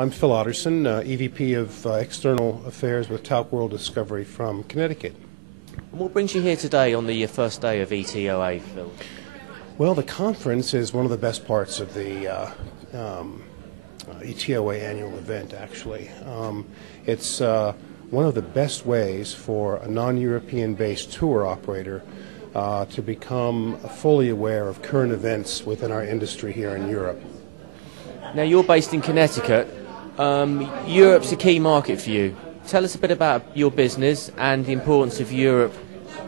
I'm Phil Otterson, EVP of External Affairs with Tauck World Discovery from Connecticut. And what brings you here today on the first day of ETOA, Phil? Well, the conference is one of the best parts of the ETOA annual event, actually. It's one of the best ways for a non-European based tour operator to become fully aware of current events within our industry here in Europe. Now, you're based in Connecticut. Europe's a key market for you. Tell us a bit about your business and the importance of Europe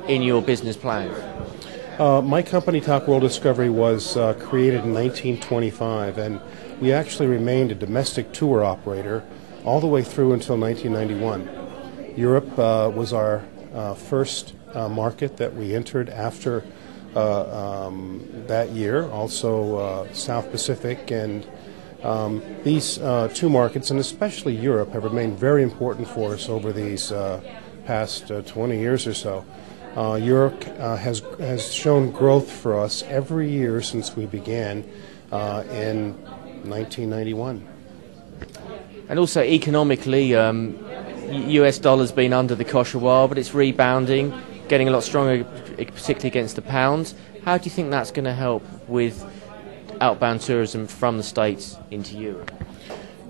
in your business plans. My company, Tauck World Discovery, was created in 1925, and we actually remained a domestic tour operator all the way through until 1991. Europe was our first market that we entered after that year, also South Pacific, and these two markets, and especially Europe, have remained very important for us over these past 20 years or so. Europe has shown growth for us every year since we began in 1991. And also economically, US dollar's been under the cosh a while, but it's rebounding, getting a lot stronger, particularly against the pound. How do you think that's going to help with outbound tourism from the States into Europe?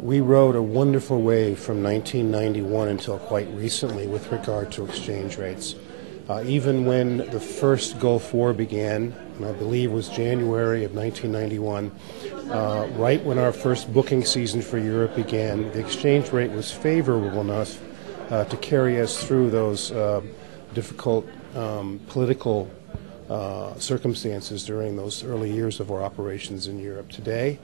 We rode a wonderful wave from 1991 until quite recently with regard to exchange rates. Even when the first Gulf War began, and I believe it was January of 1991, right when our first booking season for Europe began, the exchange rate was favorable enough to carry us through those difficult political circumstances during those early years of our operations in Europe. Today,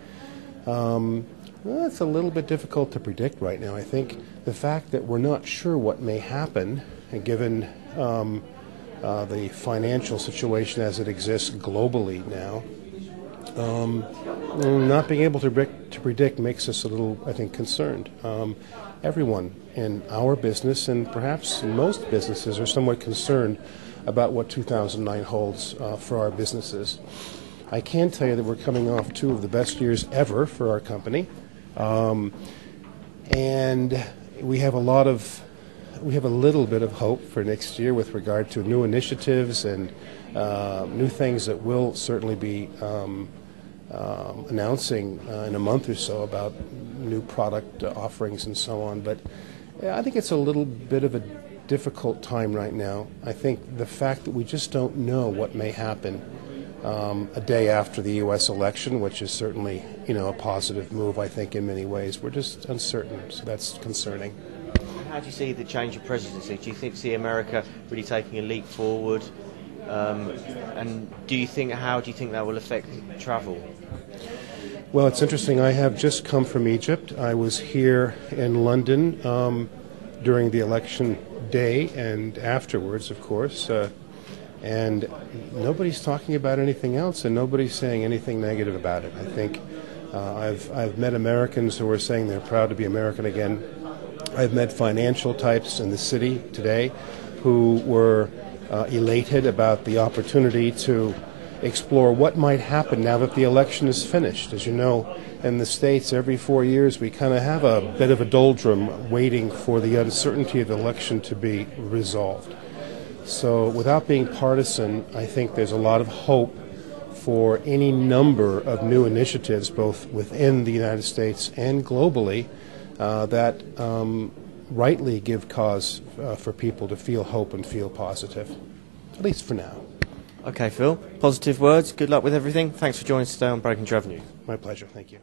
it's a little bit difficult to predict right now. I think the fact that we're not sure what may happen, and given the financial situation as it exists globally now, not being able to predict makes us a little, I think, concerned. Everyone in our business, and perhaps in most businesses, are somewhat concerned about what 2009 holds for our businesses. I can tell you that we're coming off two of the best years ever for our company, and we have a little bit of hope for next year with regard to new initiatives and new things that we'll certainly be announcing in a month or so about new product offerings and so on. But I think it's a little bit of a difficult time right now. I think the fact that we just don't know what may happen a day after the U.S. election, which is certainly, a positive move, I think, in many ways. We're just uncertain, so that's concerning. How do you see the change of presidency? Do you see America really taking a leap forward? And how do you think that will affect travel? Well, it's interesting. I have just come from Egypt. I was here in London during the election day and afterwards, of course, and nobody's talking about anything else, and nobody's saying anything negative about it. I think I've met Americans who are saying they're proud to be American again. I've met financial types in the city today who were elated about the opportunity to explore what might happen now that the election is finished. As you know, in the States, every 4 years we kind of have a bit of a doldrum waiting for the uncertainty of the election to be resolved. So without being partisan, I think there's a lot of hope for any number of new initiatives, both within the United States and globally, that rightly give cause for people to feel hope and feel positive, at least for now. Okay, Phil, positive words. Good luck with everything. Thanks for joining us today on Breaking Revenue. My pleasure. Thank you.